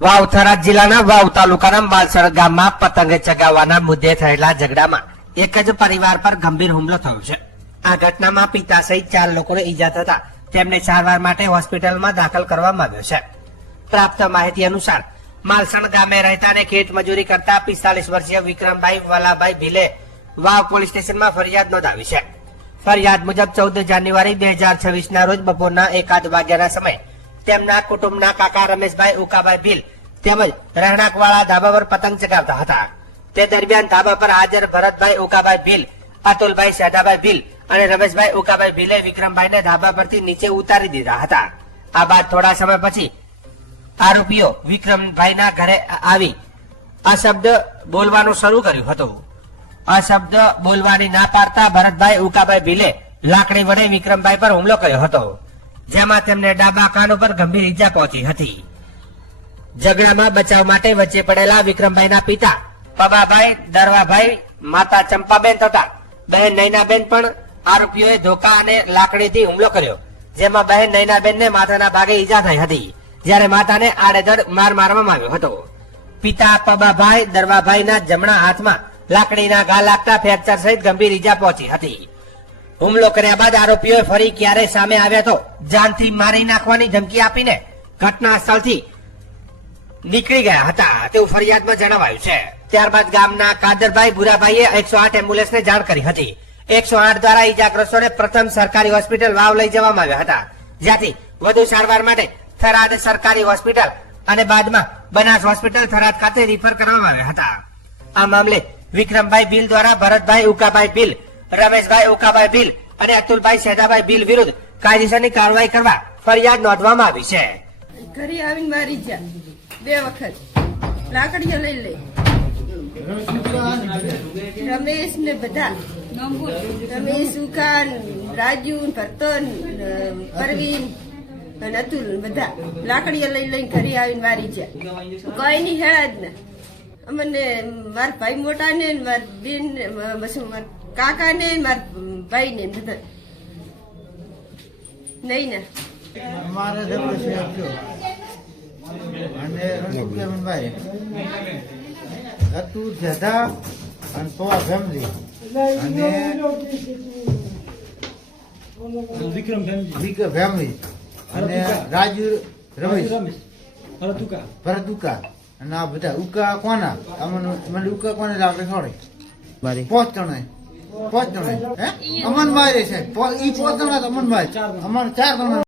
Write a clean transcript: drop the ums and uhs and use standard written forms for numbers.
વાવ થરાદ જિલ્લાના વાવ તાલુકાના માલસણ ગામમાં પતંગ ચગાવવાના મુદ્દે થયેલા ઝઘડામાં એક જ પરિવાર પર ગંભીર હુમલો થયો છે. આ ઘટનામાં પિતા સહિત 4 લોકોને ઈજા થતા તેમને સારવાર માટે હોસ્પિટલમાં દાખલ કરવામાં આવ્યો છે. પ્રાપ્ત માહિતી અનુસાર માલસણ ગામે રહેતા અને ખેત મજૂરી કરતા 45 વર્ષીય વિક્રમભાઈ વાલાભાઈ ભીલે વાવ પોલીસ સ્ટેશનમાં ફરિયાદ નોંધાવી છે. ફરિયાદ મુજબ 14 જાન્યુઆરી 2026 ના રોજ બપોરના 1 વાગ્યાના સમયે તેમના કુટુંબના કાકા રમેશભાઈ ઉકાભાઈ ભીલ તેમજ રહેણાંકવાળા ધાબા પર પતંગ ચગાવતા હતા. તે દરમિયાન ધાબા પર હાજર ભરતભાઈ ઉકાભાઈ ભીલ, અતુલભાઈ શેઢાભાઈ ભીલ અને રમેશભાઈ ઉકાભાઈ ભીલે વિક્રમભાઈને ધાબા પરથી નીચે ઉતારી દીધા હતા. આ બાદ થોડા સમય પછી આરોપીઓ વિક્રમભાઈના ઘરે આવી અશબ્દ બોલવાનું શરૂ કર્યું હતું. અશબ્દ બોલવાની ના પાડતા ભરતભાઈ ઉકાભાઈ ભીલે લાકડી વડે વિક્રમભાઈ પર હુમલો કર્યો હતો, જેમાં તેમને ડાબા કાન ઉપર ગંભીર ઈજા પહોંચી હતી. ઝઘડામાં બચાવ માટે વચ્ચે પડેલા વિક્રમભાઈના પિતા પબાભાઈ દરવાભાઈ, માતા ચંપાબેન તથા બહેન નૈનાબેન પણ આરોપીઓએ ધોકા અને લાકડીથી હુમલો કર્યો, જેમાં બહેન નૈનાબેનને માથાના ભાગે ઈજા થઈ હતી, જ્યારે માતાને આડેધડ માર મારવામાં આવ્યો હતો. પિતા પબાભાઈ દરવાભાઈના જમણા હાથમાં લાકડીના ઘા લાગતા ફ્રેક્ચર સહિત ગંભીર ઈજા પહોંચી હતી. હુમલો કર્યા બાદ આરોપીઓએ ફરી ક્યારે સામે આવ્યા તો જાનથી મારી નાખવાની ધમકી આપીને ઘટના સ્થળથી નીકળી ગયા હતા તેવું ફરિયાદમાં જણાવાયું છે. ત્યારબાદ ગામના કાદરભાઈ ભુરાભાઈએ 108 એમ્બ્યુલન્સને જાણ કરી હતી. 108 દ્વારા ઈજાગ્રસ્તોને પ્રથમ સરકારી હોસ્પિટલ વાવ લઈ જવામાં આવ્યા હતા, જ્યાંથી વધુ સારવાર માટે થરાદ સરકારી હોસ્પિટલ અને બાદમાં બનાસ હોસ્પિટલ થરાદ ખાતે રિફર કરવામાં આવ્યા હતા. આ મામલે વિક્રમભાઈ ભીલ દ્વારા ભરતભાઈ ઉકાભાઈ ભીલ, રમેશભાઈ ઉકાભાઈ ભીલ અને અતુલભાઈ શેઢાભાઈ ભીલ વિરુદ્ધ કાયદેસરની કાર્યવાહી કરવા ફરિયાદ નોંધવામાં આવી છે. ઘરે આવીને મારી જા 2 વખત લાકડીઓ લઈ લે. રમેશ ને બધા રમેશ, ઉકાન, રાજુ, ભરતન, પરવીન અને અતુલ બધા લાકડીઓ લઈને ઘરે આવીને મારી જા. કોઈ ની હેળા જ ના. અમને મારા ભાઈ મોટા ને મારા બેન ને મારા કાકા ને મારા ભાઈ ને બધા નહીં ને અમારે અને રણજીતભાઈ અતુલ જેધા અને પવાર ફેમિલી અને વિક્રમ ફેમિલી અને રાજુ રમેશ ભરત ઉકા અને આ બધા ઉકા કોના મને ઉકા કોને લાગે થોડે 5 જણા હે અમન મારે છે ઈ 5 જણા અમન મારે અમારે 4 જણા